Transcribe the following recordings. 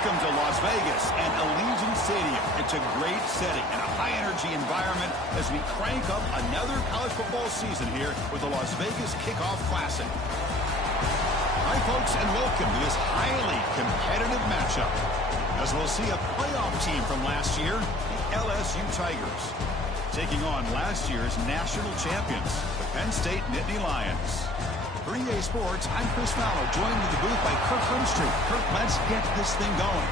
Welcome to Las Vegas and Allegiant Stadium. It's a great setting and a high-energy environment as we crank up another college football season here with the Las Vegas Kickoff Classic. Hi, folks, and welcome to this highly competitive matchup, as we'll see a playoff team from last year, the LSU Tigers, taking on last year's national champions, the Penn State Nittany Lions. For EA Sports, I'm Chris Fowler, joined in the booth by Kirk Herbstreit. Kirk, let's get this thing going.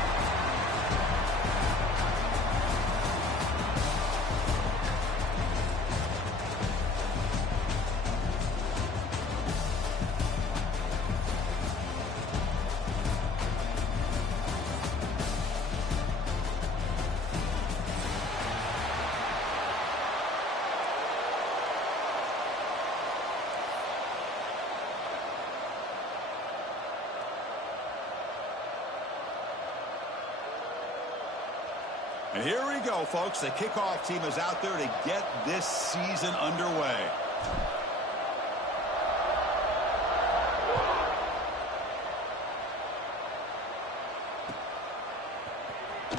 And here we go, folks. The kickoff team is out there to get this season underway.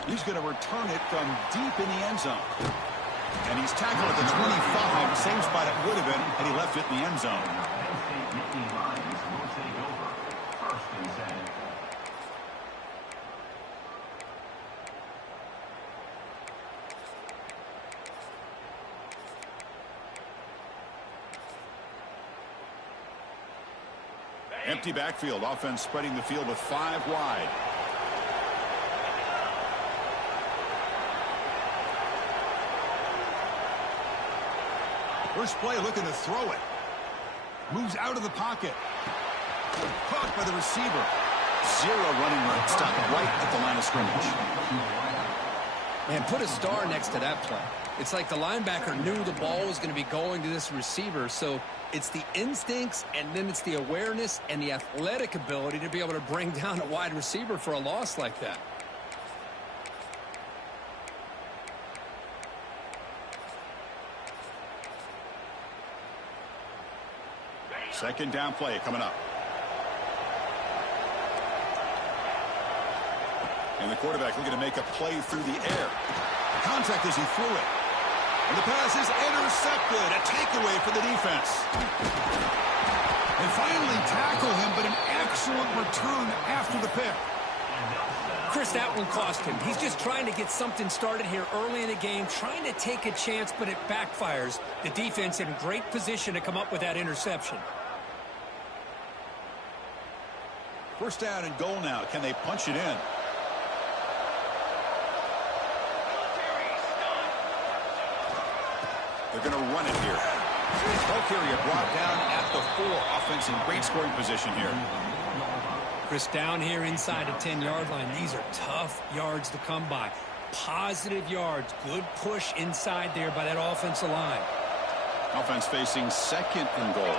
He's going to return it from deep in the end zone. And he's tackled at the 25, same spot it would have been had he left it in the end zone. Empty backfield, offense spreading the field with 5 wide. First play looking to throw it. Moves out of the pocket. Caught by the receiver. 0 running room. Stopped right at the line of scrimmage. Man, put a star next to that play. It's like the linebacker knew the ball was going to be going to this receiver, so it's the instincts, and then it's the awareness and the athletic ability to be able to bring down a wide receiver for a loss like that. Second down play coming up. And the quarterback looking to make a play through the air. Contact as he threw it. And the pass is intercepted. A takeaway for the defense. They finally tackle him, but an excellent return after the pick. Chris, that one cost him. He's just trying to get something started here early in the game, trying to take a chance, but it backfires. The defense in great position to come up with that interception. First down and goal now. Can they punch it in? They're going to run it here. Ball carrier brought down at the 4. Offense in great scoring position here. Chris, down here inside the 10-yard line. These are tough yards to come by. Positive yards. Good push inside there by that offensive line. Offense facing second and goal.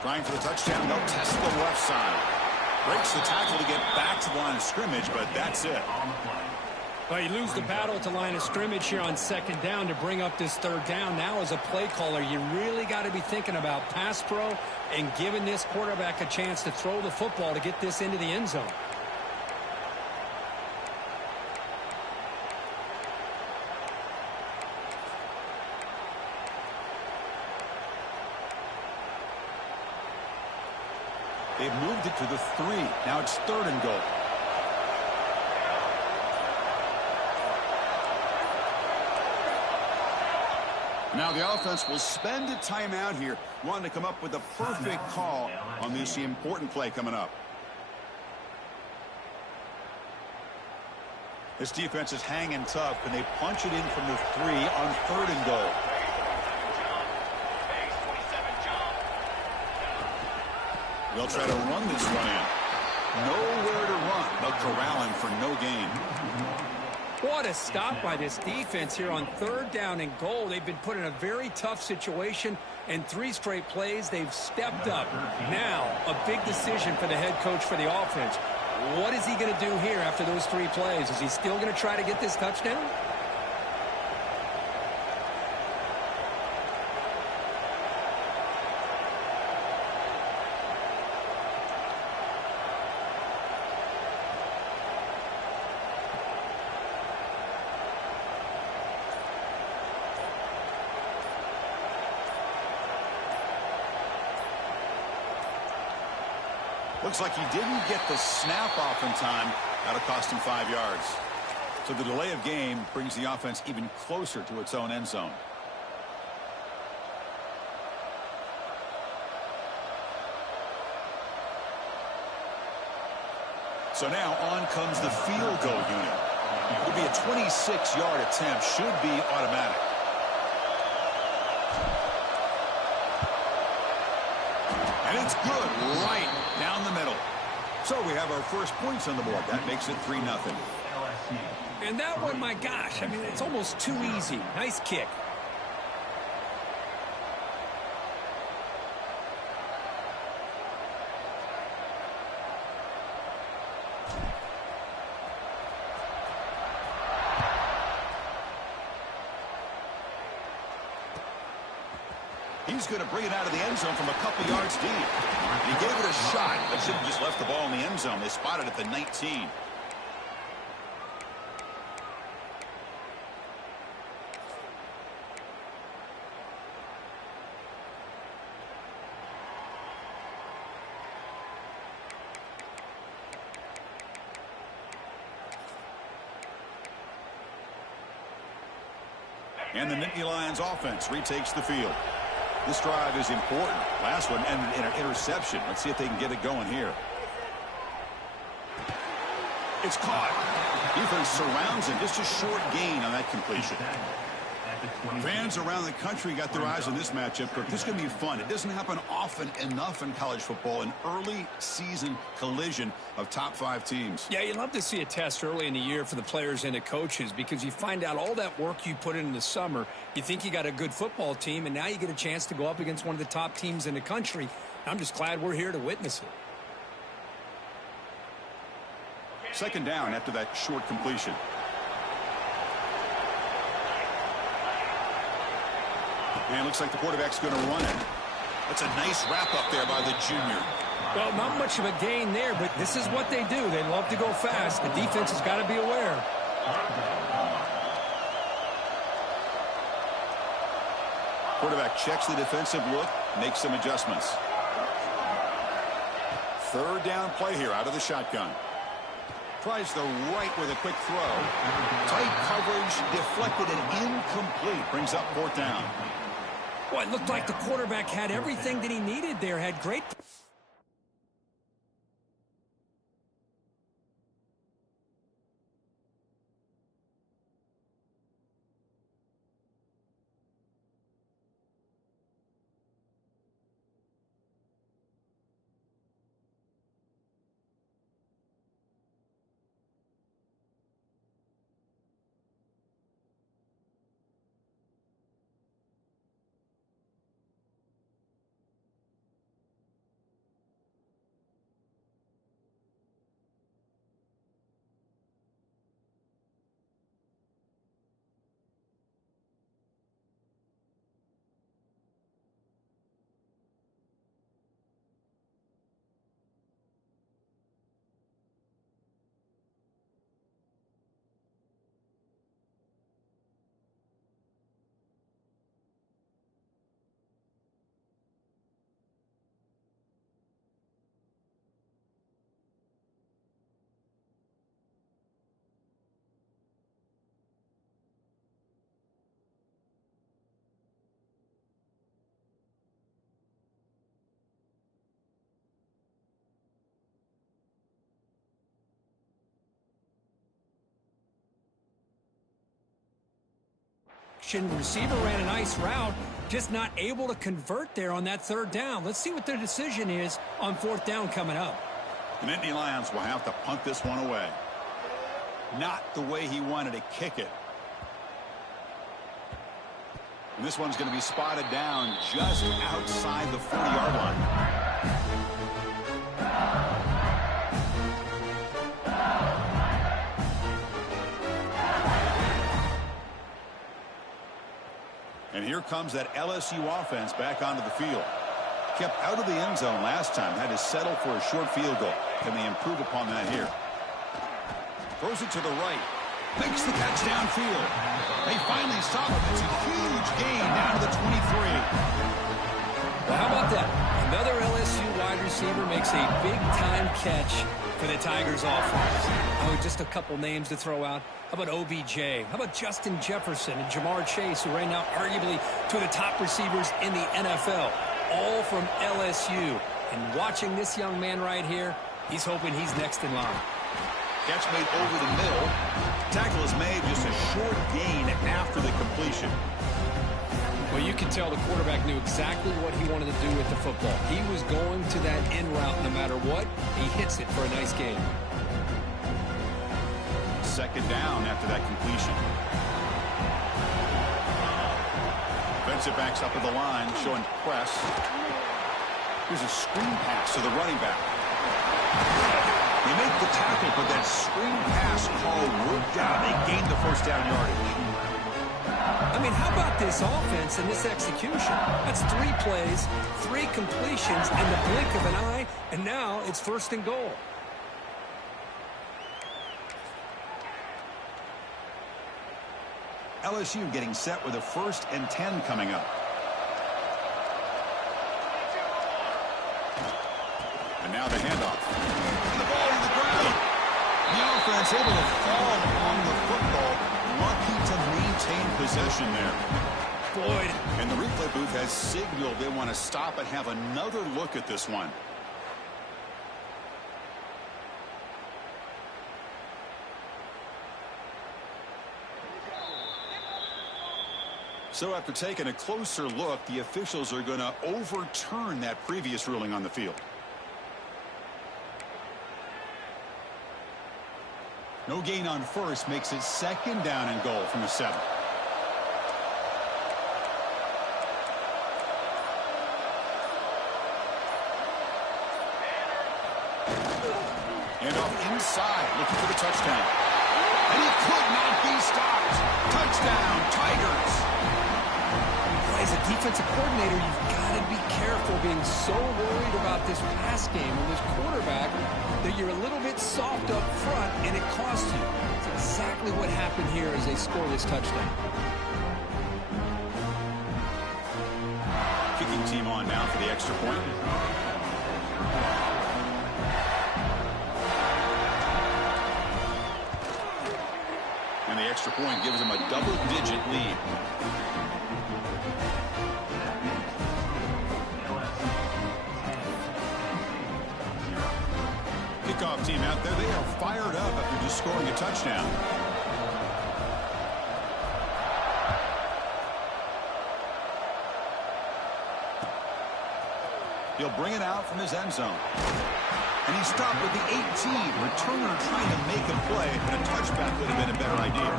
Trying for the touchdown. They'll test the left side. Breaks the tackle to get back to the line of scrimmage, but that's it. Well, you lose the battle at the line of scrimmage here on second down to bring up this third down. Now as a play caller, you really got to be thinking about pass pro and giving this quarterback a chance to throw the football to get this into the end zone. They've moved it to the 3. Now it's third and goal. Now the offense will spend a timeout here, wanting to come up with a perfect call on this important play coming up. This defense is hanging tough, and they punch it in from the 3 on third and goal. They'll try to run this one in. Nowhere to run. They'll corral him for no gain. What a stop by this defense here on third down and goal. They've been put in a very tough situation, and 3 straight plays, they've stepped up. Now, a big decision for the head coach for the offense. What is he going to do here after those 3 plays? Is he still going to try to get this touchdown? Looks like he didn't get the snap off in time. That'll cost him 5 yards. So the delay of game brings the offense even closer to its own end zone. So now on comes the field goal unit. It would be a 26-yard attempt. Should be automatic. And it's good right down the middle. So we have our first points on the board. That makes it 3-0. And that one, my gosh, I mean, it's almost too easy. Nice kick. He's going to bring it out of the end zone from a couple yards deep. He gave it a shot, but should have just left the ball in the end zone. They spotted at the 19. And the Nittany Lions offense retakes the field. This drive is important. Last one ended in an interception. Let's see if they can get it going here. It's caught. Defense surrounds him. Just a short gain on that completion. Fans around the country got their eyes on this matchup, but this is going to be fun. It doesn't happen often enough in college football, an early season collision of top 5 teams. Yeah, you love to see a test early in the year for the players and the coaches because you find out all that work you put in the summer. You think you got a good football team, and now you get a chance to go up against one of the top teams in the country. I'm just glad we're here to witness it. Second down after that short completion. And it looks like the quarterback's going to run it. That's a nice wrap up there by the junior. Well, not much of a gain there, but this is what they do. They love to go fast. The defense has got to be aware. Quarterback checks the defensive look, makes some adjustments. Third down play here out of the shotgun. Tries the right with a quick throw. Tight coverage, deflected and incomplete. Brings up 4th down. Well, it looked like the quarterback had everything that he needed there. Had great... Receiver ran a nice route, just not able to convert there on that 3rd down. Let's see what their decision is on 4th down coming up. The Nittany Lions will have to punt this one away. Not the way he wanted to kick it. And this one's going to be spotted down just outside the 40-yard line. And here comes that LSU offense back onto the field. Kept out of the end zone last time. Had to settle for a short field goal. Can they improve upon that here? Throws it to the right. Makes the catch downfield. They finally stop him. It's a huge gain down to the 23. Well, how about that? Another LSU wide receiver receiver makes a big-time catch for the Tigers offense. Oh, just a couple names to throw out. How about OBJ? How about Justin Jefferson and Jamar Chase, who right now arguably two of the top receivers in the NFL, all from LSU. And watching this young man right here, he's hoping he's next in line. Catch made over the middle. Tackle is made, just a short gain after the completion. Well, you can tell the quarterback knew exactly what he wanted to do with the football. He was going to that end route no matter what. He hits it for a nice gain. Second down after that completion. Defensive backs up at the line, showing press. Here's a screen pass to the running back. They make the tackle, but that screen pass call worked out. They gained the first down yardage. I mean, how about this offense and this execution? That's 3 plays, 3 completions in the blink of an eye, and now it's first and goal. LSU getting set with a 1st and 10 coming up. And now the handoff. And the ball on the ground. The offense able to fall on the football. Lucky to maintain possession there. Floyd. And the replay booth has signaled they want to stop and have another look at this one. So after taking a closer look, the officials are going to overturn that previous ruling on the field. No gain on first makes it 2nd down and goal from the 7. And off inside, looking for the touchdown. And he could not be stopped. Touchdown, Tigers. As a defensive coordinator, you've got to be careful being so worried about this pass game and this quarterback that you're a little bit soft up front and it costs you. That's exactly what happened here as they score this touchdown. Kicking team on now for the extra point. And the extra point gives them a double-digit lead. Kickoff team out there, they are fired up after just scoring a touchdown. He'll bring it out from his end zone. And he stopped with the 18. Returner trying to make a play, but a touchback would have been a better idea.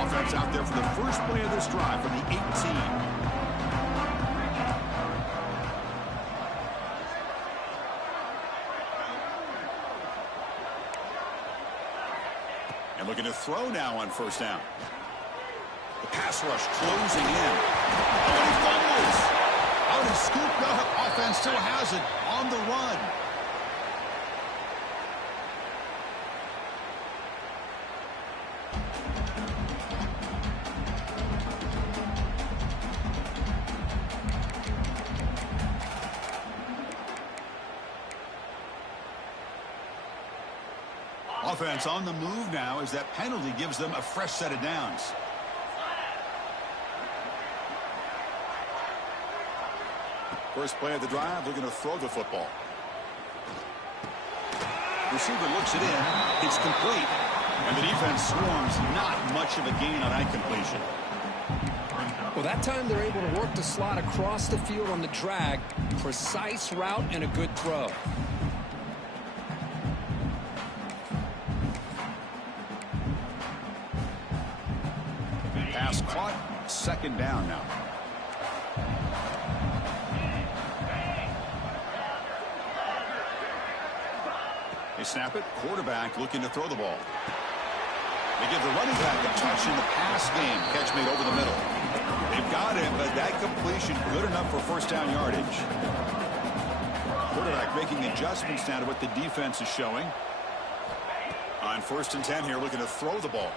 Offense out there for the first play of this drive from the 18. And looking to throw now on 1st down. The pass rush closing in. Oh, and he fumbles. Oh, he scooped up. Offense still has it on the run. Offense on the move now as that penalty gives them a fresh set of downs. First play of the drive, looking to throw the football. Receiver looks it in. It's complete. And the defense swarms. Not much of a gain on that completion. Well, that time they're able to work the slot across the field on the drag. Precise route and a good throw. Pass caught. 2nd down now. They snap it. Quarterback looking to throw the ball. They give the running back a touch in the pass game. Catch made over the middle. They've got him, but that completion good enough for first down yardage. Quarterback making adjustments now to what the defense is showing. On 1st and 10 here, looking to throw the ball.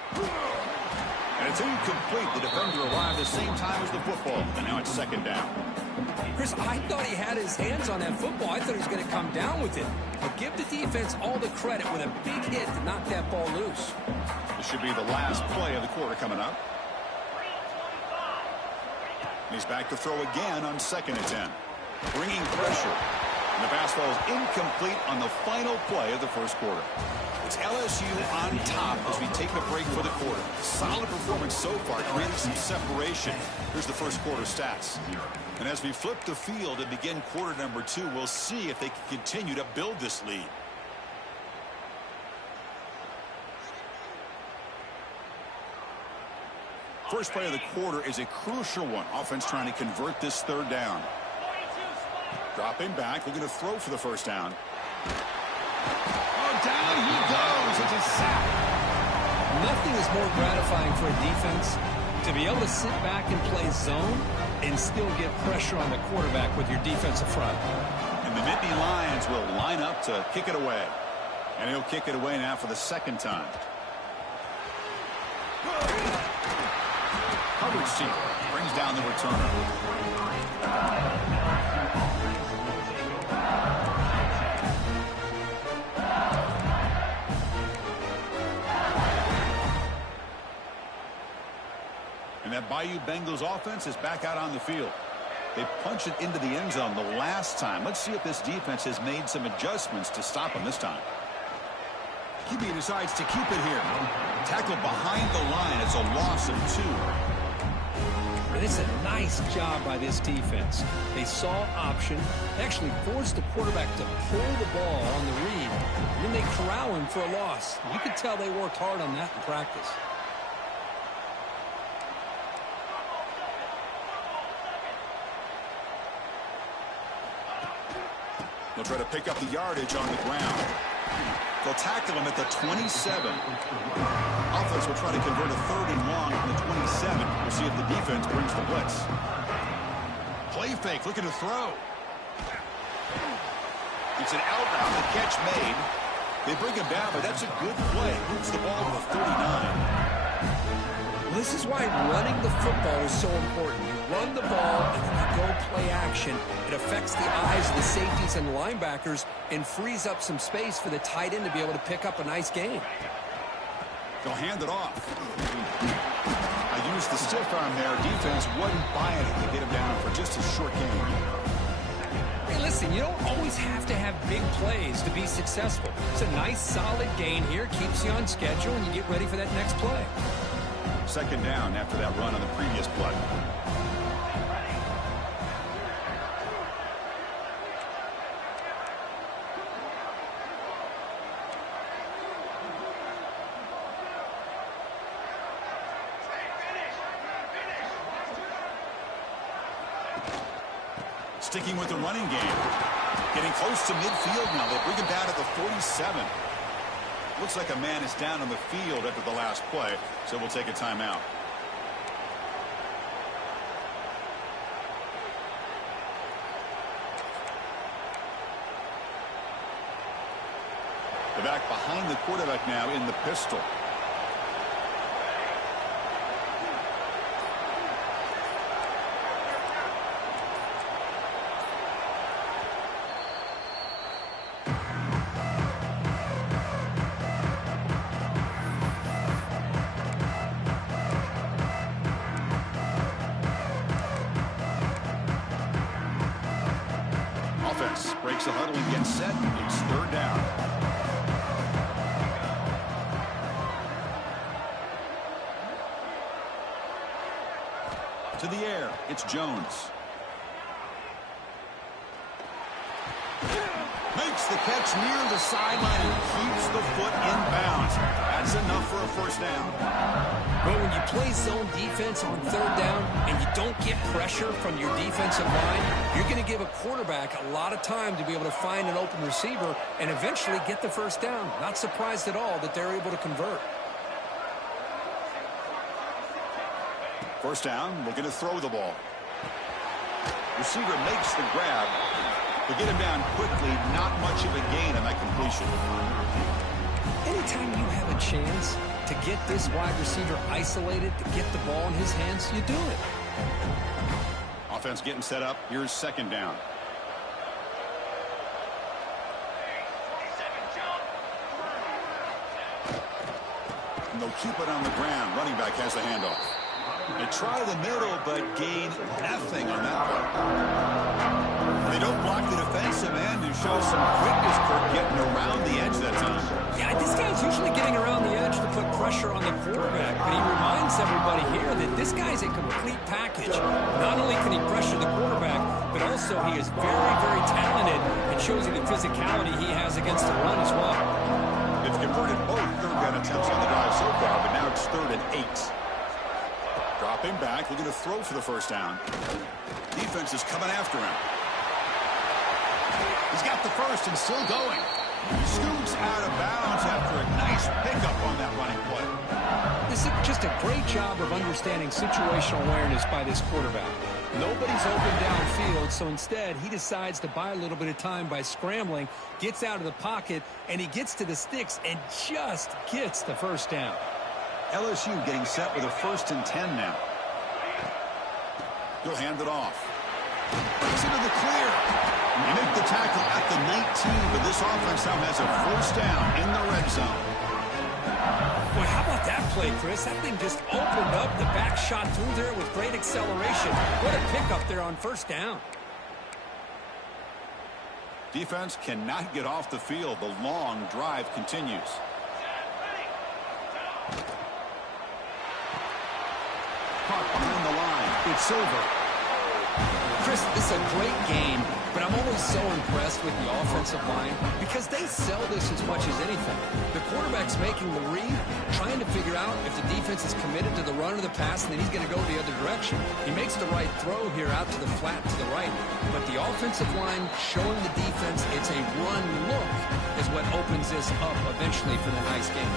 And it's incomplete. The defender arrived the same time as the football, and now it's 2nd down. Chris, I thought he had his hands on that football. I thought he was going to come down with it. But give the defense all the credit with a big hit to knock that ball loose. This should be the last play of the quarter coming up. He's back to throw again on 2nd and 10. Bringing pressure. And the pass ball is incomplete on the final play of the first quarter. It's LSU on top as we take a break for the quarter. Solid performance so far, creating some separation. Here's the first quarter stats. And as we flip the field and begin quarter number 2, we'll see if they can continue to build this lead. First play of the quarter is a crucial one. Offense trying to convert this 3rd down. Dropping back, looking to throw for the first down. Oh, down he goes. It's a sack. Nothing is more gratifying for a defense to be able to sit back and play zone and still get pressure on the quarterback with your defensive front. And the Nittany Lions will line up to kick it away. And he'll kick it away now for the 2nd time. Coverage team brings down the returner. And that Bayou Bengals offense is back out on the field. They punched it into the end zone the last time. Let's see if this defense has made some adjustments to stop them this time. QB decides to keep it here. Tackle behind the line. It's a loss of 2. And it's a nice job by this defense. They saw option, actually forced the quarterback to pull the ball on the read, and then they corral him for a loss. You could tell they worked hard on that in practice. They'll try to pick up the yardage on the ground. They'll tackle him at the 27. Offense will try to convert a 3rd and long from the 27. We'll see if the defense brings the blitz. Play fake, looking to throw. It's an out-route, the catch made. They bring him down, but that's a good play. Moves the ball to the 39. Well, this is why running the football is so important. You run the ball and then you go play action. It affects the eyes of the safeties and linebackers and frees up some space for the tight end to be able to pick up a nice gain. They'll hand it off. I used the stiff arm there. Defense wasn't buying it to get him down for just a short gain. Hey, listen, you don't always have to have big plays to be successful. It's a nice, solid gain here. Keeps you on schedule, and you get ready for that next play. 2nd down after that run on the previous play. Sticking with the running game. Getting close to midfield now. They bring him down at the 47. Looks like a man is down on the field after the last play, so we'll take a timeout. The back behind the quarterback now in the pistol. Breaks the huddle and gets set. It's 3rd down. To the air. It's Jones. Makes the catch near the sideline and keeps the foot in bounds. That's enough for a first down. But when you play zone defense on 3rd down and you don't get pressure from your defensive line, you're going to give a quarterback a lot of time to be able to find an open receiver and eventually get the first down. Not surprised at all that they're able to convert. First down, looking to throw the ball. Receiver makes the grab. They get him down quickly, not much of a gain on that completion. Anytime you have a chance to get this wide receiver isolated, to get the ball in his hands, you do it. Offense getting set up. Here's second down. And they'll keep it on the ground. Running back has the handoff. They try the middle, but gain nothing on that one. They don't block the defensive end and show some quickness for getting around the edge that time. Yeah, this guy's usually getting around the edge to put pressure on the quarterback, but he reminds everybody here that this guy's a complete package. Not only can he pressure the quarterback, but also he is very, very talented and shows you the physicality he has against the run as well. They've converted both third down attempts on the drive so far, but now it's 3rd and 8. Dropping back, looking to throw for the first down. Defense is coming after him. He's got the first and still going. He scoots out of bounds after a nice pickup on that running play. This is just a great job of understanding situational awareness by this quarterback. Nobody's open downfield, so instead he decides to buy a little bit of time by scrambling, gets out of the pocket, and he gets to the sticks and just gets the first down. LSU getting set with a 1st and 10 now. He'll hand it off. Brings into the clear. They make the tackle at the 19, but this offense now has a 1st down in the red zone. Boy, how about that play, Chris? That thing just opened up. The back shot through there with great acceleration. What a pickup there on 1st down. Defense cannot get off the field. The long drive continues. Caught behind the line. It's over. Chris, this is a great game, but I'm always so impressed with the offensive line because they sell this as much as anything. The quarterback's making the read, trying to figure out if the defense is committed to the run or the pass, and then he's going to go the other direction. He makes the right throw here out to the flat to the right, but the offensive line showing the defense it's a run look is what opens this up eventually for the nice game.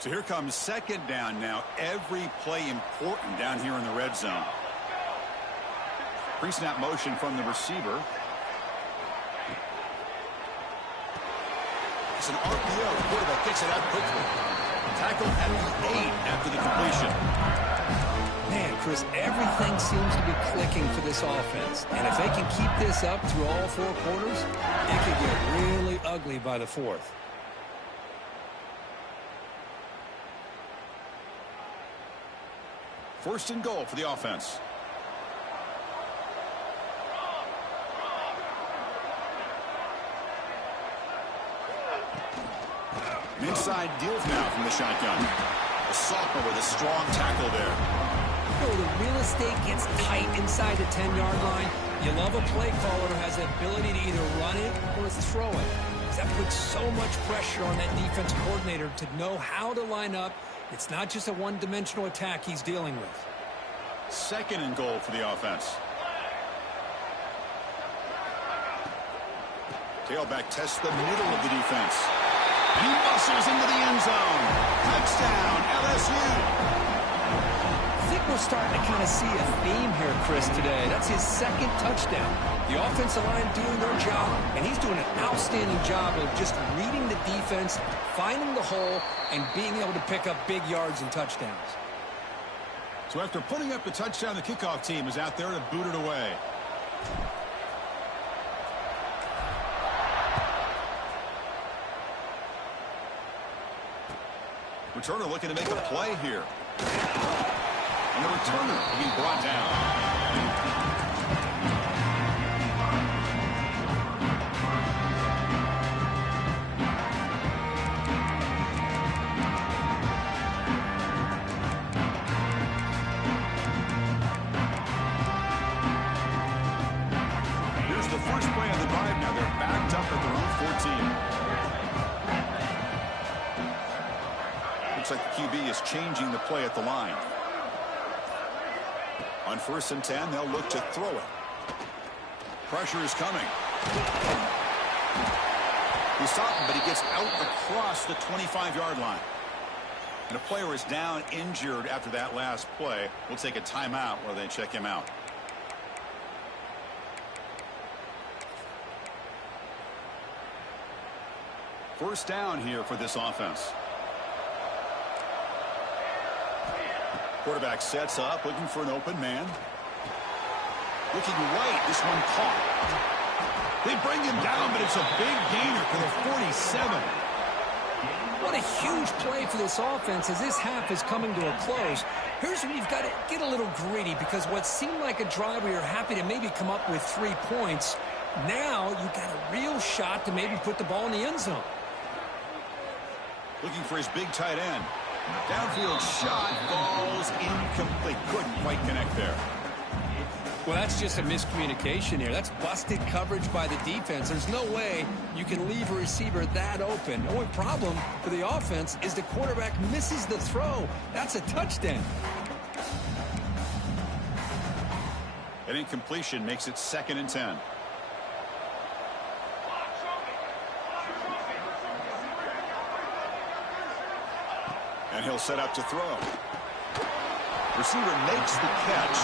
So here comes second down now. Every play important down here in the red zone. Pre-snap motion from the receiver. It's an RPO. The quarterback kicks it out quickly. Tackle at the 8 after the completion. Man, Chris, everything seems to be clicking for this offense. And if they can keep this up through all 4 quarters, it could get really ugly by the 4th. First and goal for the offense. An inside deal now from the shotgun. A sophomore with a strong tackle there. You know, the real estate gets tight inside the 10-yard line. You love a play caller who has the ability to either run it or throw it. That puts so much pressure on that defense coordinator to know how to line up. It's not just a one-dimensional attack he's dealing with. Second and goal for the offense. Tailback tests the middle of the defense. And he muscles into the end zone. Touchdown, LSU. I think we're starting to kind of see a theme here, Chris, today. That's his 2nd touchdown. The offensive line doing their job, and he's doing an outstanding job of just reading the defense, finding the hole, and being able to pick up big yards and touchdowns. So after putting up the touchdown, the kickoff team is out there to boot it away. Returner looking to make a play here. And the returner being brought down. Here's the first play of the drive now. They're backed up at their own 14. Looks like the QB is changing the play at the line. On 1st and 10, they'll look to throw it. Pressure is coming. He's stopped, but he gets out across the 25-yard line. And a player is down injured after that last play. We'll take a timeout while they check him out. First down here for this offense. Quarterback sets up, looking for an open man. Looking right, this one caught. They bring him down, but it's a big gainer for the 47. What a huge play for this offense as this half is coming to a close. Here's where you've got to get a little gritty, because what seemed like a drive where you're happy to maybe come up with 3 points, now you've got a real shot to maybe put the ball in the end zone. Looking for his big tight end. Downfield shot, falls incomplete. Couldn't quite connect there. Well, that's just a miscommunication here. That's busted coverage by the defense. There's no way you can leave a receiver that open. The only problem for the offense is the quarterback misses the throw. That's a touchdown. An incompletion makes it 2nd and 10. And he'll set up to throw. Receiver makes the catch.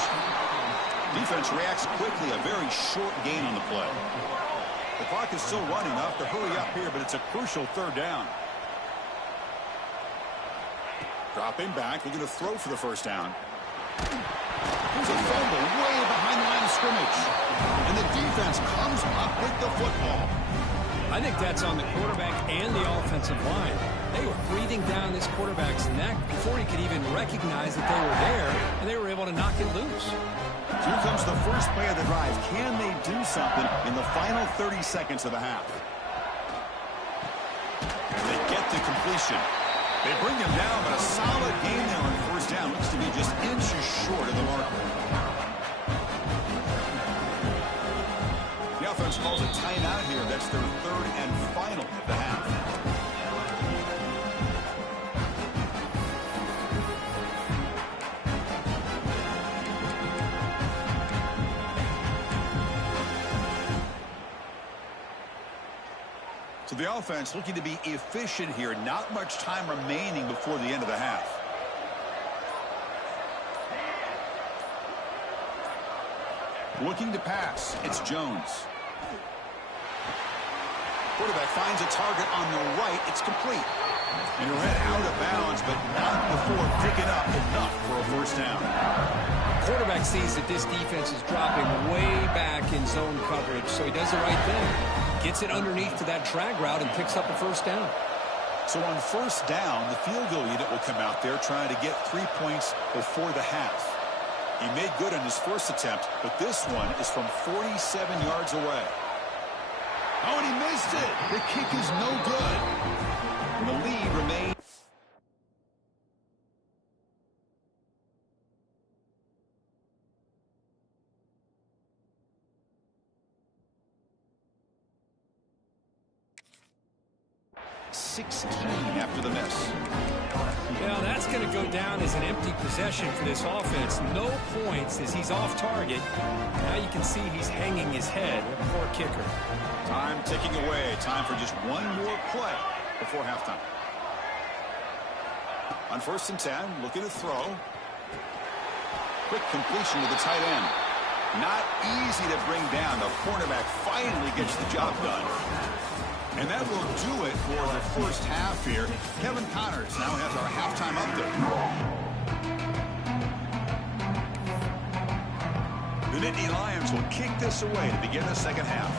Defense reacts quickly. A very short gain on the play. The clock is still running. They'll have to hurry up here, but it's a crucial 3rd down. Dropping back, looking to throw for the 1st down. Here's a fumble way behind the line of scrimmage. And the defense comes up with the football. I think that's on the quarterback and the offensive line. They were breathing down this quarterback's neck before he could even recognize that they were there, and they were able to knock it loose. Here comes the first play of the drive. Can they do something in the final 30 seconds of the half? They get the completion. They bring him down, but a solid gain there on 1st down. Looks to be just inches short of the marker. The offense calls a timeout here. That's their 3rd and final of the half. So the offense looking to be efficient here. Not much time remaining before the end of the half. Looking to pass. It's Jones. Quarterback finds a target on the right. It's complete. And he'll head out of bounds, but not before picking up enough for a 1st down. Quarterback sees that this defense is dropping way back in zone coverage, so he does the right thing. Gets it underneath to that drag route and picks up a 1st down. So on 1st down, the field goal unit will come out there trying to get 3 points before the half. He made good on his 1st attempt, but this one is from 47 yards away. Oh, and he missed it. The kick is no good. And the lead remains. After the miss. Well, that's going to go down as an empty possession for this offense. No points as he's off target. Now you can see he's hanging his head. Poor kicker. Time ticking away. Time for just one more play before halftime. On 1st and 10, looking to throw. Quick completion to the tight end. Not easy to bring down. The cornerback finally gets the job done. And that will do it for the 1st half here. Kevin Connors now has our halftime update. The Nittany Lions will kick this away to begin the 2nd half.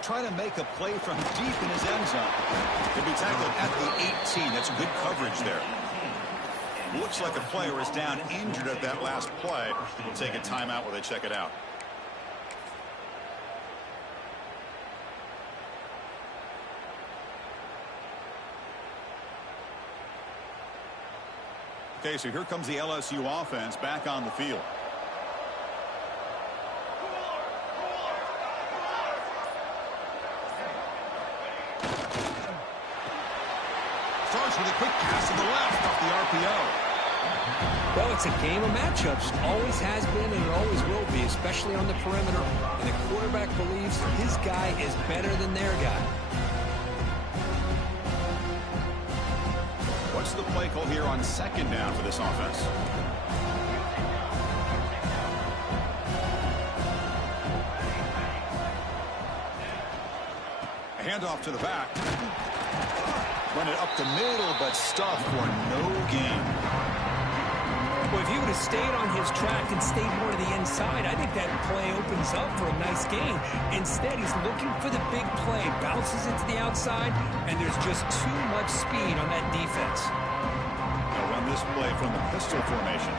Trying to make a play from deep in his end zone. Could be tackled at the 18. That's good coverage there. Looks like a player is down injured at that last play. We'll take a timeout while they check it out. Okay, so here comes the LSU offense back on the field. Starts with a quick pass to the left off the RPO. Well, it's a game of matchups. Always has been and it always will be, especially on the perimeter. And the quarterback believes his guy is better than their guy. What's the play call here on second down for this offense? A handoff to the back. Run it up the middle, but stuffed for no gain. Well, if he would have stayed on his track and stayed more to the inside, I think that play opens up for a nice gain. Instead, he's looking for the big play, bounces it to the outside, and there's just too much speed on that defense. They'll run this play from the pistol formation.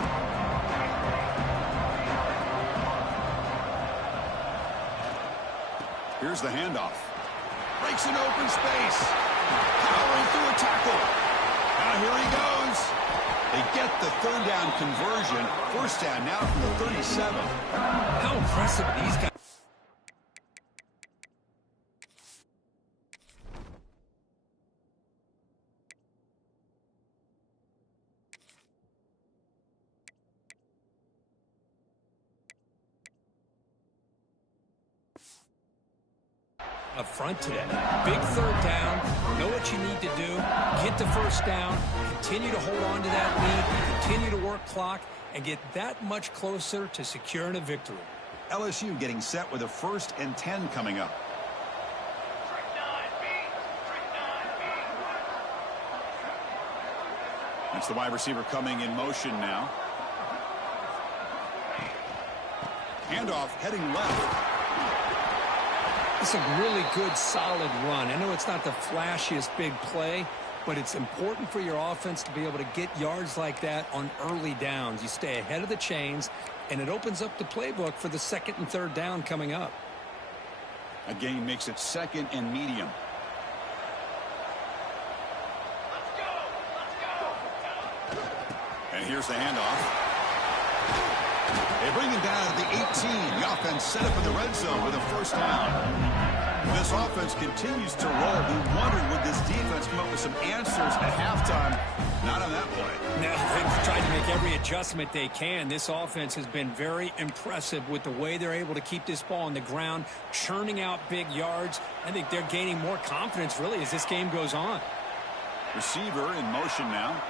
Here's the handoff. Breaks an open space. Powering through a tackle. Now here he goes. They get the third down conversion. First down now from the 37. How impressive are these guys? Up front today. Big third down. Know what you need to do. Get the first down. Continue to hold on to that lead. Continue to work clock and get that much closer to securing a victory. LSU getting set with a 1st and 10 coming up. It's the wide receiver coming in motion now. Handoff heading left. It's a really good, solid run. I know it's not the flashiest big play, but it's important for your offense to be able to get yards like that on early downs. You stay ahead of the chains, and it opens up the playbook for the 2nd and 3rd down coming up. A gain makes it 2nd and medium. And here's the handoff. They bring him down at the 18. The offense set up in the red zone with a 1st down. This offense continues to roll. We wondered, would this defense come up with some answers at halftime? Not on that play. Now they've tried to make every adjustment they can. This offense has been very impressive with the way they're able to keep this ball on the ground, churning out big yards. I think they're gaining more confidence, really, as this game goes on. Receiver in motion now.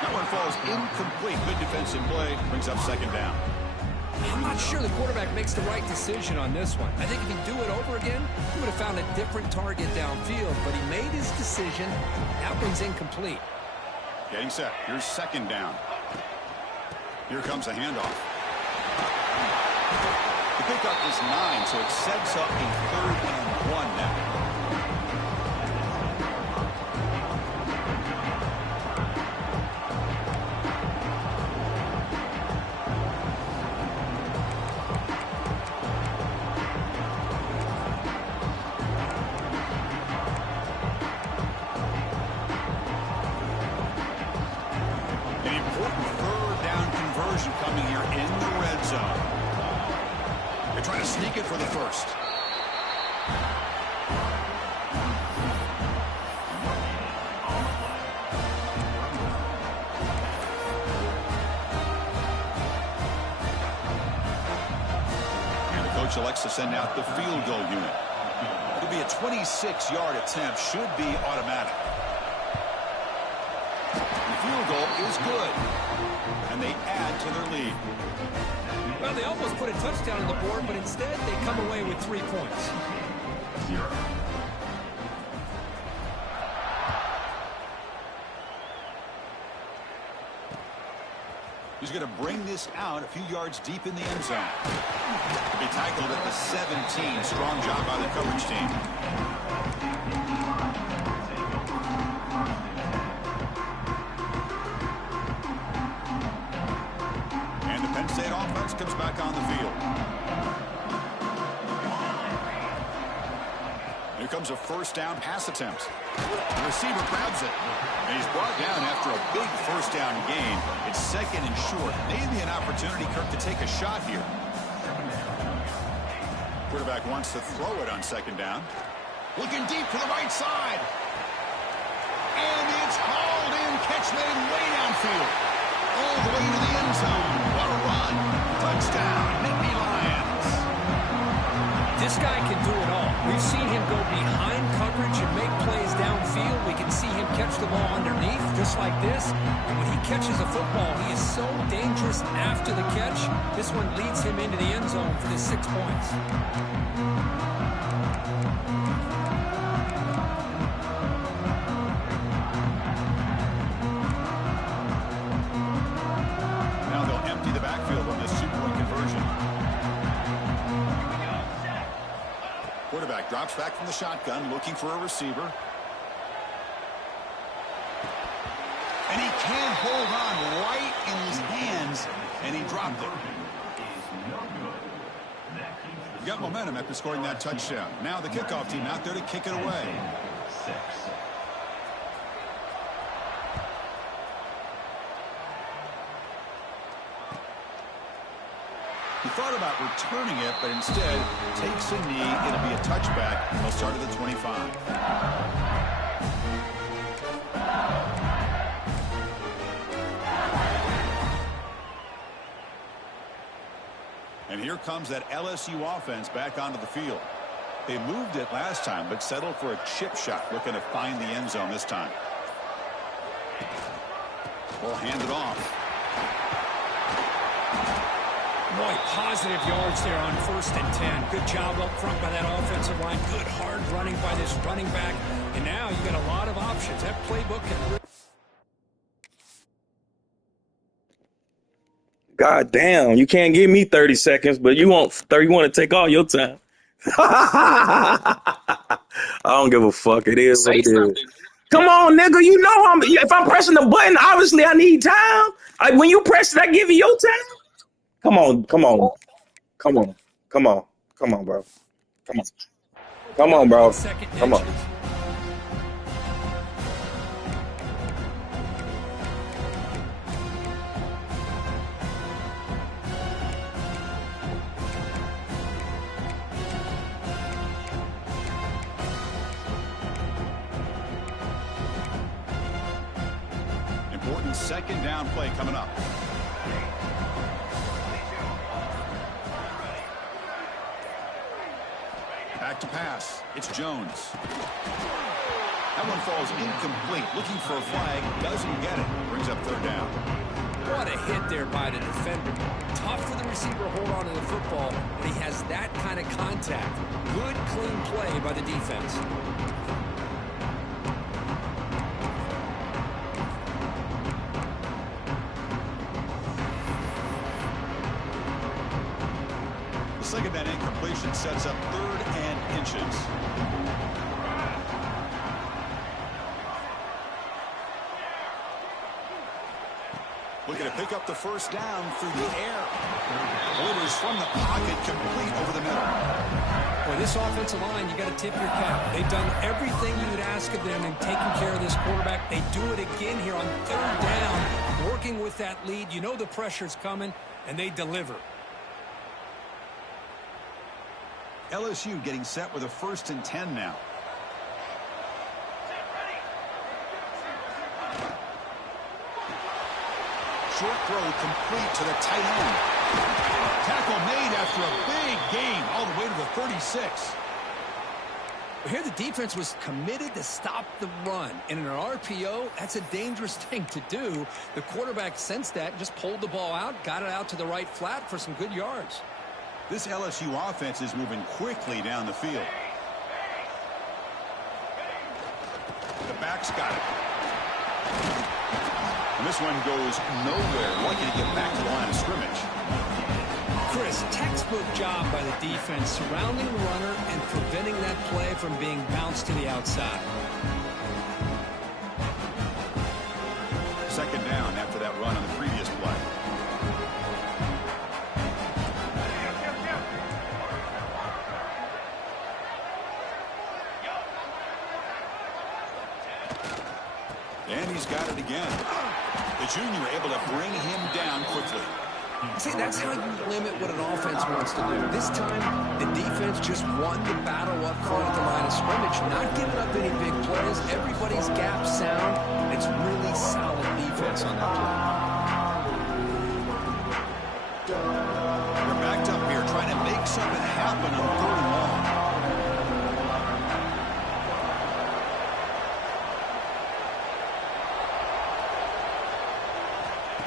That one falls incomplete. Good defensive play. Brings up 2nd down. I'm not sure the quarterback makes the right decision on this one. I think if he'd do it over again, he would have found a different target downfield, but he made his decision. That one's incomplete. Getting set. Here's 2nd down. Here comes a handoff. The pickup is 9, so it sets up a 3rd and 1 now. Coming here in the red zone. They're trying to sneak it for the 1st. And the coach elects to send out the field goal unit. It'll be a 26-yard attempt. Should be automatic. The field goal is good. And they add to their lead. Well, they almost put a touchdown on the board, but instead they come away with 3 points. He's going to bring this out a few yards deep in the end zone. He tackled at the 17. Strong job by the coverage team. State offense comes back on the field. Here Here comes a first down pass attempt. The receiver grabs it. And he's brought down after a big first down gain. It's second and short. Maybe an opportunity, Kirk, to take a shot here. Quarterback wants to throw it on second down. Looking deep to the right side. And it's hauled in. Catch made way downfield. All the way to the end zone. What a run. Touchdown, Nittany Lions. This guy can do it all. We've seen him go behind coverage and make plays downfield. We can see him catch the ball underneath, just like this. And when he catches a football, he is so dangerous after the catch. This one leads him into the end zone for the 6 points. Now they'll empty the backfield on this two-point conversion. Quarterback drops back from the shotgun, looking for a receiver. And he can't hold on right in his hands, and he dropped it. Got momentum after scoring that touchdown. Now the kickoff team out there to kick it away. He thought about returning it, but instead takes a knee. It'll be a touchback. They'll start at the 25. And here comes that LSU offense back onto the field. They moved it last time, but settled for a chip shot, looking to find the end zone this time. Ball handed off. Boy, positive yards there on 1st and 10. Good job up front by that offensive line. Good hard running by this running back. And now you got a lot of options. That playbook can... God damn, you can't give me 30 seconds, but you want to take all your time. I don't give a fuck. It is what it is. Come on, nigga. You know if I'm pressing the button, obviously I need time. When you press it, I give you your time. Come on, bro. Come on, bro. Come on. Important second down play coming up. Back to pass. It's Jones. That one falls incomplete. Looking for a flag. Doesn't get it. Brings up third down. What a hit there by the defender. Tough for the receiver to hold on to the football when he has that kind of contact. Good, clean play by the defense. Second down incompletion sets up 3rd and inches. Looking to pick up the first down through the air. Delivers from the pocket, complete over the middle. Boy, this offensive line, you got to tip your cap. They've done everything you would ask of them in taking care of this quarterback. They do it again here on 3rd down, working with that lead. You know the pressure's coming, and they deliver. LSU getting set with a 1st and 10 now. Short throw complete to the tight end. Tackle made after a big gain all the way to the 36. Here the defense was committed to stop the run. And in an RPO, that's a dangerous thing to do. The quarterback sensed that, just pulled the ball out, got it out to the right flat for some good yards. This LSU offense is moving quickly down the field. The back's got it. And this one goes nowhere. Lucky to get back to the line of scrimmage. Chris, textbook job by the defense surrounding the runner and preventing that play from being bounced to the outside. Second down after that run on the previous play. junior able to bring him down quickly. See, that's how you limit what an offense wants to do. This time, the defense just won the battle up front at the line of scrimmage, not giving up any big plays. Everybody's gap sound. It's really solid defense on that play. They're backed up here, trying to make something happen on 3rd and long.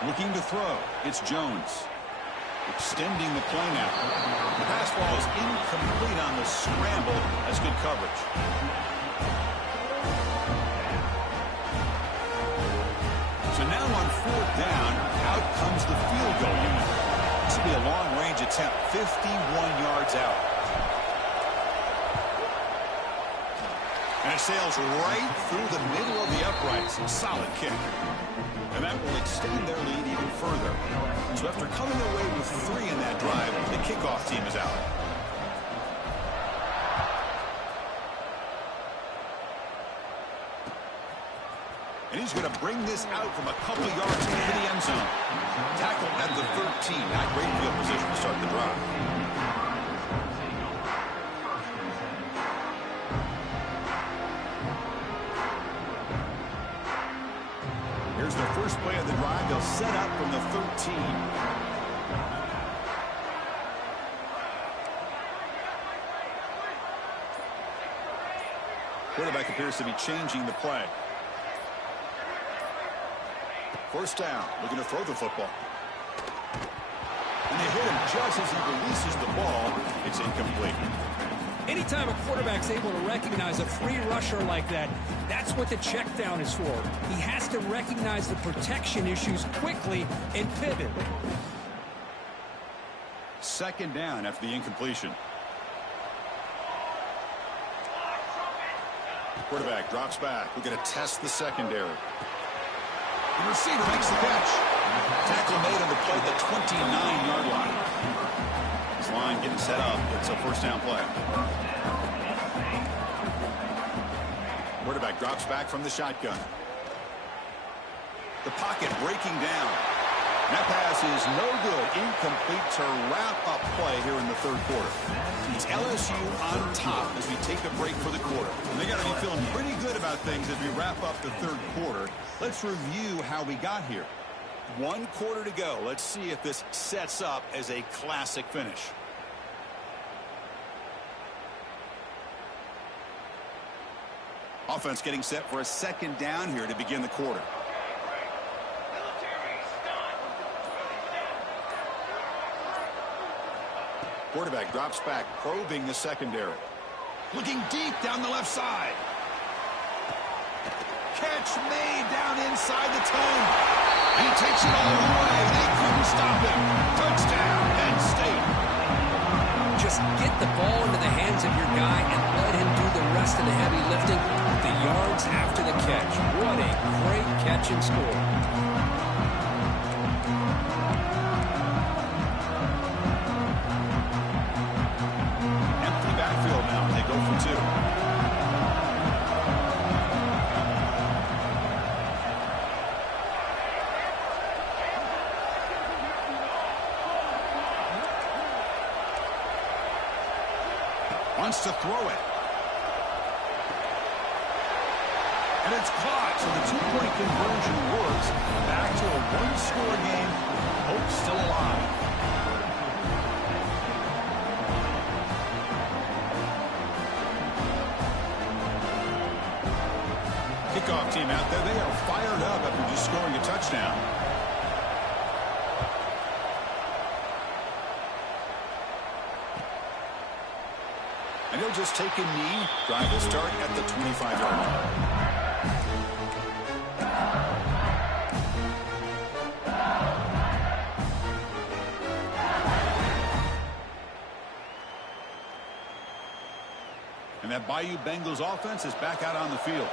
Looking to throw. It's Jones. Extending the play now. The pass ball is incomplete on the scramble. That's good coverage. So now on 4th down, out comes the field goal unit. This will be a long-range attempt, 51 yards out. And it sails right through the middle of the uprights. Solid kick. And that will extend their lead even further. So after coming away with 3 in that drive, the kickoff team is out. And he's going to bring this out from a couple of yards into the end zone. Tackled at the 13. Not great field position to start the drive. Here's the first play of the drive. They'll set up from the 13. Quarterback appears to be changing the play. 1st down, looking to throw the football. And they hit him just as he releases the ball. It's incomplete. Anytime a quarterback's able to recognize a free rusher like that, that's what the check down is for. He has to recognize the protection issues quickly and pivot. 2nd down after the incompletion. Quarterback drops back. We're going to test the secondary. The receiver makes the catch. Tackle made on the play at the 29-yard line. This line getting set up. It's a 1st down play. Quarterback drops back from the shotgun. The pocket breaking down. That pass is no good. Incomplete to wrap up play here in the 3rd quarter. It's LSU on top as we take a break for the quarter. And they got to be feeling pretty good about things as we wrap up the 3rd quarter. Let's review how we got here. 1 quarter to go. Let's see if this sets up as a classic finish. Offense getting set for a 2nd down here to begin the quarter. Quarterback drops back, probing the secondary. Looking deep down the left side. Catch made down inside the 10. And he takes it all the way. They couldn't stop him. Touchdown, Penn State. Just get the ball into the hands of your guy and let him do the rest of the heavy lifting. The yards after the catch. What a great catch and score. Go for 2. Wants to throw it. And it's caught, so the 2-point conversion works. Back to a 1-score game. Hope still alive. Kickoff team out there. They are fired up after just scoring a touchdown. And he'll just take a knee. Drive will start at the 25-yard line. And that Bayou Bengals offense is back out on the field.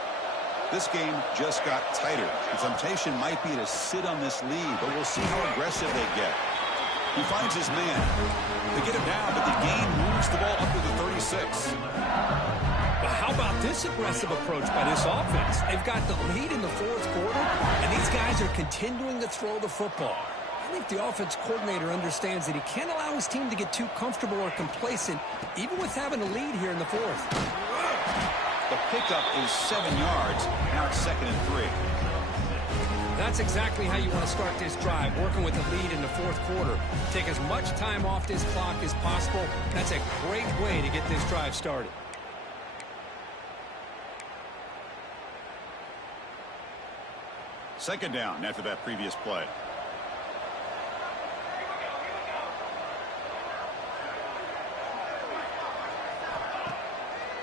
This game just got tighter. The temptation might be to sit on this lead, but we'll see how aggressive they get. He finds his man. They get him down, but the game moves the ball up to the 36. Well, how about this aggressive approach by this offense? They've got the lead in the fourth quarter, and these guys are continuing to throw the football. I think the offense coordinator understands that he can't allow his team to get too comfortable or complacent, even with having a lead here in the fourth. The pickup is 7 yards. Now it's 2nd and 3. That's exactly how you want to start this drive, working with a lead in the fourth quarter. Take as much time off this clock as possible. That's a great way to get this drive started. Second down after that previous play.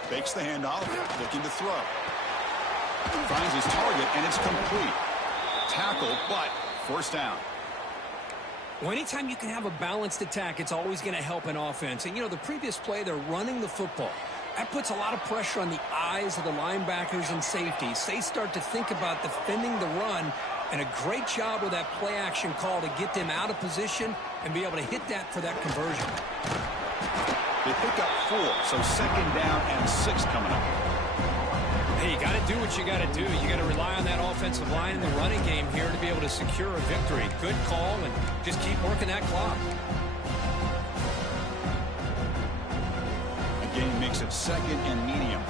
Fakes the handoff, looking to throw. Finds his target, and it's complete. Tackle, but first down. Well, anytime you can have a balanced attack, it's always going to help an offense. And, you know, the previous play, they're running the football. That puts a lot of pressure on the eyes of the linebackers and safeties. They start to think about defending the run, and a great job with that play action call to get them out of position and be able to hit that for that conversion. They pick up 4, so 2nd down and 6 coming up. Hey, you got to do what you got to do. You got to rely on that offensive line in the running game here to be able to secure a victory. Good call, and just keep working that clock. Game makes it 2nd and medium.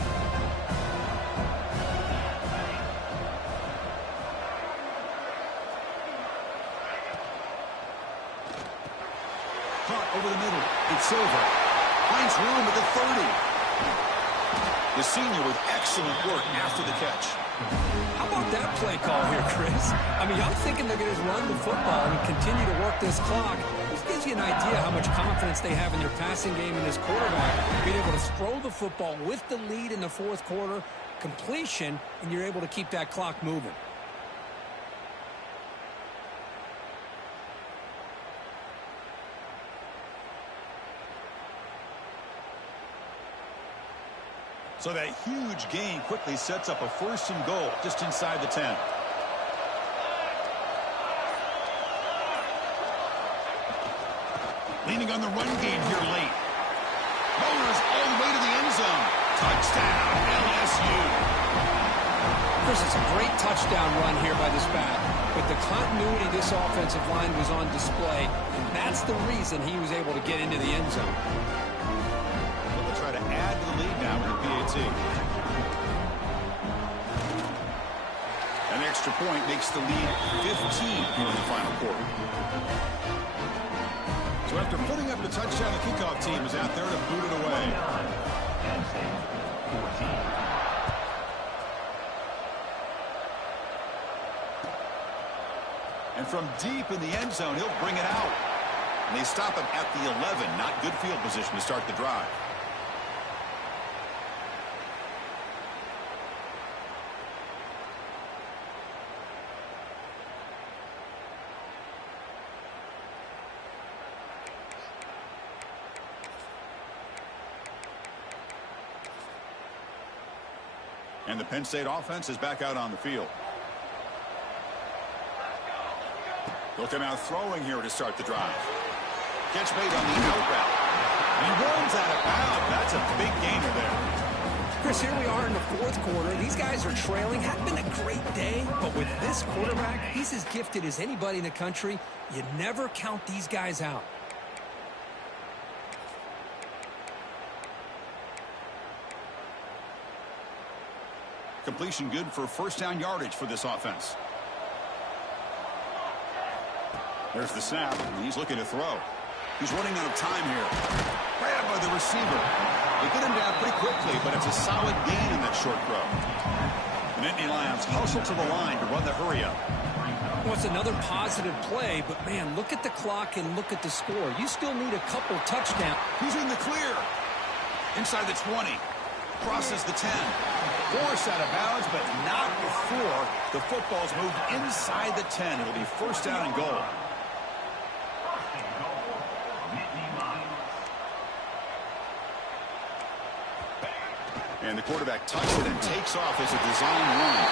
Caught over the middle. It's over. Finds room at the 30. The senior with excellent work after the catch. How about that play call here, Chris? I mean, I'm thinking they're going to run the football and continue to work this clock. This gives you an idea how much confidence they have in their passing game and this quarterback. Being able to throw the football with the lead in the fourth quarter, completion, and you're able to keep that clock moving. So that huge gain quickly sets up a 1st and goal just inside the 10. Leaning on the run game here late. Motors all the way to the end zone. Touchdown, LSU. Chris, it's a great touchdown run here by this back. With the continuity, this offensive line was on display. And that's the reason he was able to get into the end zone. They'll try to add to the lead now with the PAT. An extra point makes the lead 15 here in the final quarter. So after putting up the touchdown, the kickoff team is out there to boot it away. And from deep in the end zone, he'll bring it out. And they stop him at the 11. Not good field position to start the drive. And the Penn State offense is back out on the field. Looking out throwing here to start the drive. Catch made on the out route. And he runs out of bounds. That's a big gainer there. Chris, here we are in the fourth quarter. These guys are trailing. Hadn't been a great day, but with this quarterback, he's as gifted as anybody in the country. You never count these guys out. Completion good for first down yardage for this offense. There's the snap, and he's looking to throw. He's running out of time here. Grabbed by the receiver. They get him down pretty quickly, but it's a solid gain in that short throw. The Nittany Lions hustle to the line to run the hurry-up. Well, it's another positive play, but, man, look at the clock and look at the score. You still need a couple touchdowns. He's in the clear. Inside the 20. Crosses the 10. Forced out of bounds, but not before the football's moved inside the 10. It'll be first down and goal. And the quarterback tucks it and takes off as a design run.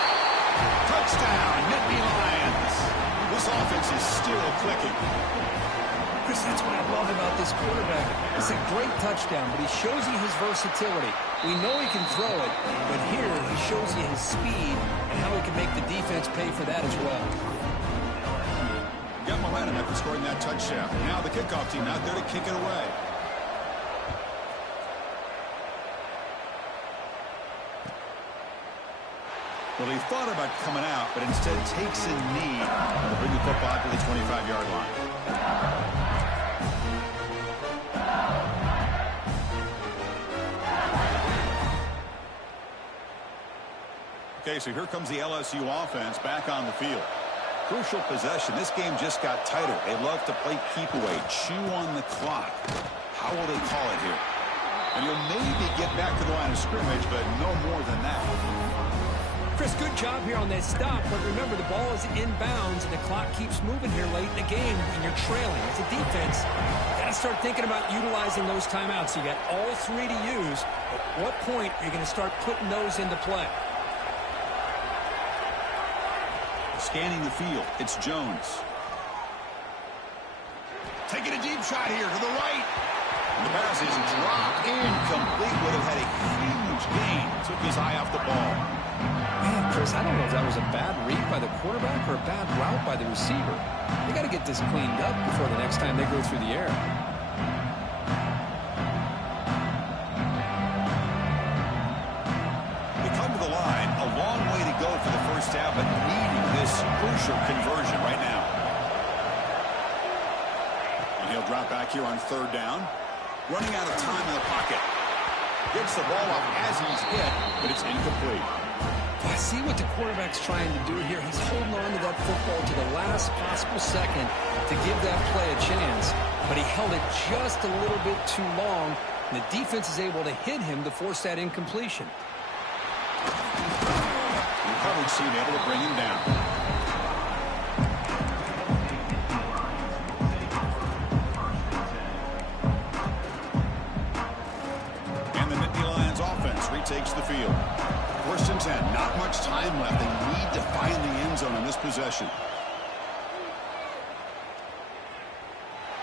Touchdown, Nittany Lions. This offense is still clicking. Chris, that's what I love about this quarterback. It's a great touchdown, but he shows you his versatility. We know he can throw it, but here he shows you his speed and how he can make the defense pay for that as well. Got momentum after scoring that touchdown. Now the kickoff team out there to kick it away. Well, he thought about coming out, but instead takes a knee to bring the football to the 25-yard line. Okay, so here comes the LSU offense back on the field. Crucial possession. This game just got tighter. They love to play keep away, chew on the clock. How will they call it here? And you'll maybe get back to the line of scrimmage, but no more than that. Chris, good job here on that stop, but remember the ball is inbounds and the clock keeps moving here late in the game and you're trailing. As a defense, you got to start thinking about utilizing those timeouts. You got all three to use. At what point are you going to start putting those into play? Scanning the field, it's Jones. Taking a deep shot here to the right. And the pass is dropped. Incomplete. Would have had a huge gain. Took his eye off the ball. Man, Chris, I don't know if that was a bad read by the quarterback or a bad route by the receiver. They got to get this cleaned up before the next time they go through the air. They come to the line. A long way to go for the first half, but needing this crucial conversion right now. And he'll drop back here on third down. Running out of time in the pocket. Gets the ball off as he's hit, but it's incomplete. I see what the quarterback's trying to do here. He's holding on to that football to the last possible second to give that play a chance, but he held it just a little bit too long, and the defense is able to hit him to force that incompletion. The coverage team able to bring him down. Takes the field. First and 10. Not much time left. They need to find the end zone in this possession.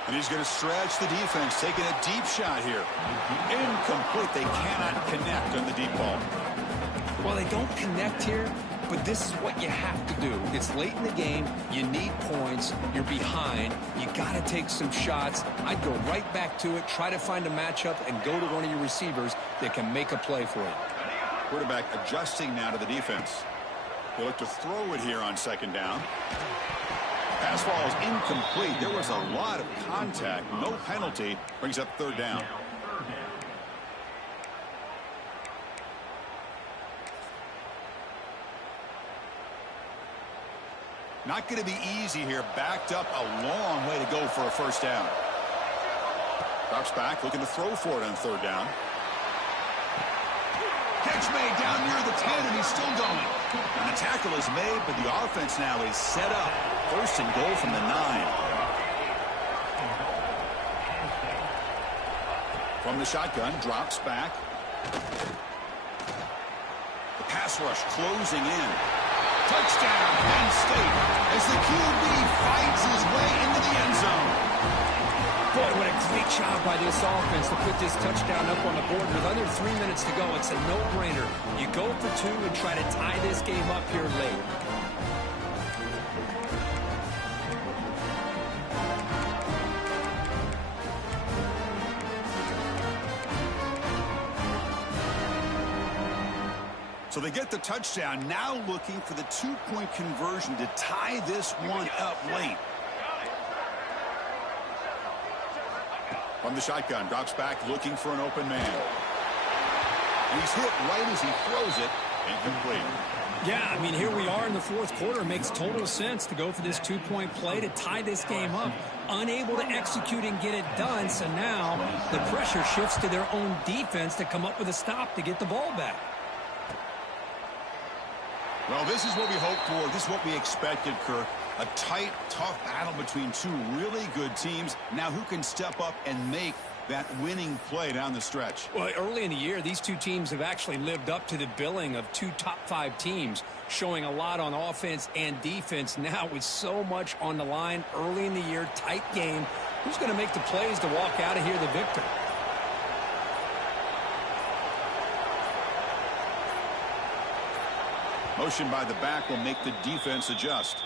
And he's going to stretch the defense, taking a deep shot here. Incomplete. They cannot connect on the deep ball. Well, they don't connect here, but this is what you have to do. It's late in the game. You need points. You're behind. You got to take some shots. I'd go right back to it, try to find a matchup, and go to one of your receivers that can make a play for you. Quarterback adjusting now to the defense. They look to throw it here on second down. Pass ball is incomplete. There was a lot of contact. No penalty. Brings up third down. Not going to be easy here. Backed up a long way to go for a first down. Drops back, looking to throw for it on third down. Catch made down near the 10, and he's still going. And the tackle is made, but the offense now is set up. First and goal from the 9. From the shotgun, drops back. The pass rush closing in. Touchdown, Penn State, as the QB fights his way into the end zone. Boy, what a great job by this offense to put this touchdown up on the board. With under 3 minutes to go, it's a no-brainer. You go for two and try to tie this game up here late. So they get the touchdown, now looking for the two-point conversion to tie this one up late. From the shotgun, drops back, looking for an open man. And he's hit right as he throws it, incomplete. Yeah, I mean, here we are in the fourth quarter. It makes total sense to go for this two-point play to tie this game up. Unable to execute and get it done, so now the pressure shifts to their own defense to come up with a stop to get the ball back. Well, this is what we hoped for. This is what we expected, Kirk. A tight, tough battle between two really good teams. Now who can step up and make that winning play down the stretch? Well, early in the year, these two teams have actually lived up to the billing of two top-5 teams, showing a lot on offense and defense. Now with so much on the line early in the year, tight game, Who's going to make the plays to walk out of here the victor? Motion by the back will make the defense adjust.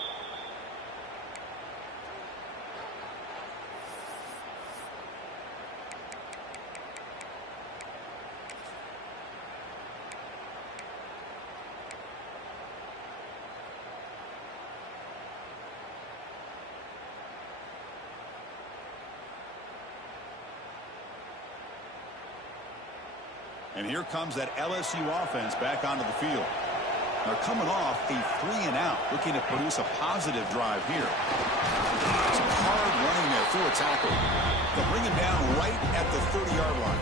And here comes that LSU offense back onto the field. They're coming off a 3-and-out, looking to produce a positive drive here. Some hard running there through a tackle. They'll bring him down right at the 30-yard line.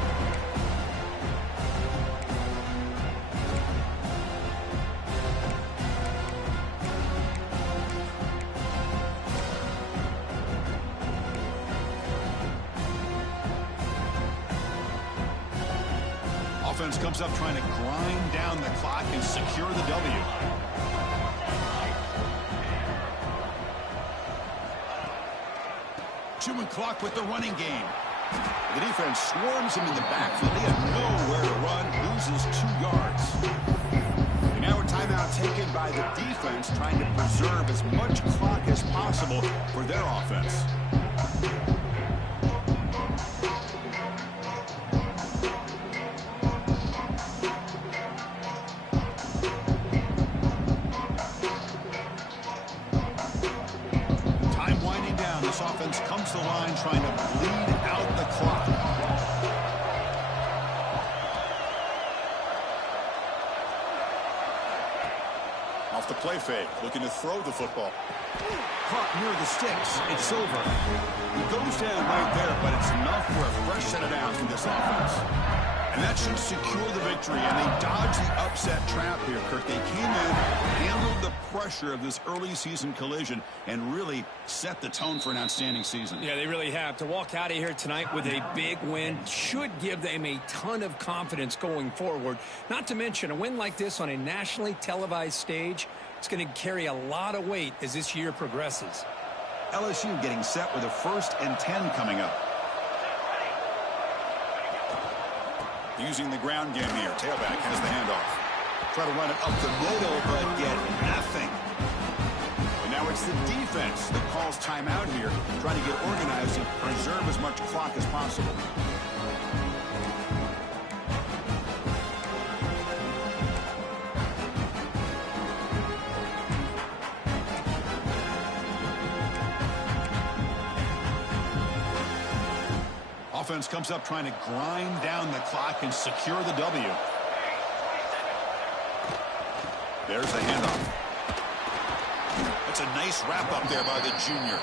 Offense comes up trying to grind down the clock and secure the W. Chewing clock with the running game. The defense swarms him in the backfield. He has nowhere to run, loses 2 yards. And now a timeout taken by the defense, trying to preserve as much clock as possible for their offense. Offense comes to the line trying to bleed out the clock. Off the play fake, looking to throw the football. Caught near the sticks. It's over. He goes down right there, but it's enough for a fresh set of downs for this offense. And that should secure the victory, and they dodged the upset trap here, Kirk. They came in, handled the pressure of this early season collision, and really set the tone for an outstanding season. Yeah, they really have. To walk out of here tonight with a big win should give them a ton of confidence going forward. Not to mention, a win like this on a nationally televised stage, it's going to carry a lot of weight as this year progresses. LSU getting set with a 1st and 10 coming up. Using the ground game here. Tailback has the handoff. Try to run it up the middle, but get nothing. And now it's the defense that calls timeout here, trying to get organized and preserve as much clock as possible. Offense comes up trying to grind down the clock and secure the W. There's the handoff. That's a nice wrap up there by the junior.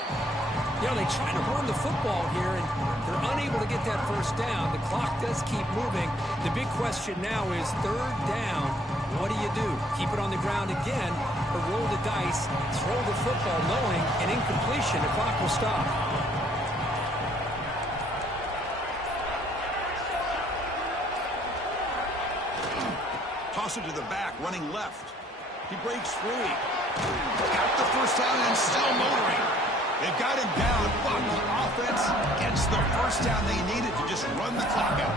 Yeah, they try to run the football here, and they're unable to get that first down. The clock does keep moving. The big question now is 3rd down. What do you do? Keep it on the ground again, or roll the dice, throw the football, knowing an incompletion, the clock will stop. Toss it to the back, running left. He breaks free. Got the first down and still motoring. They've got him down, but the offense gets the first down they needed to just run the clock out.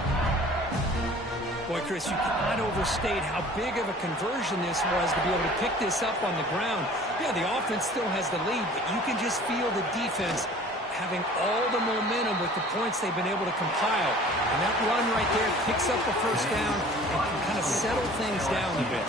Boy, Chris, you cannot overstate how big of a conversion this was to be able to pick this up on the ground. Yeah, the offense still has the lead, but you can just feel the defense having all the momentum with the points they've been able to compile. And that run right there picks up the first down and can kind of settle things down a bit.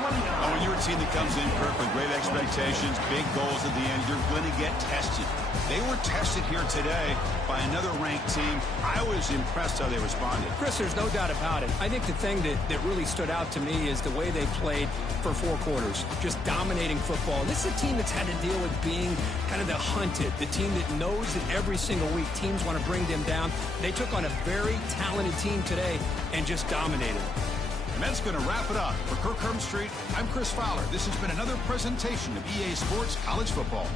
Oh, when you're a team that comes in, Kirk, with great expectations, big goals at the end, you're going to get tested. They were tested here today by another ranked team. I was impressed how they responded. Chris, there's no doubt about it. I think the thing that really stood out to me is the way they played for 4 quarters, just dominating football. This is a team that's had to deal with being kind of the hunted, the team that knows that every single week teams want to bring them down. They took on a very talented team today and just dominated. And that's going to wrap it up. For Kirk Herbstreit, I'm Chris Fowler. This has been another presentation of EA Sports College Football.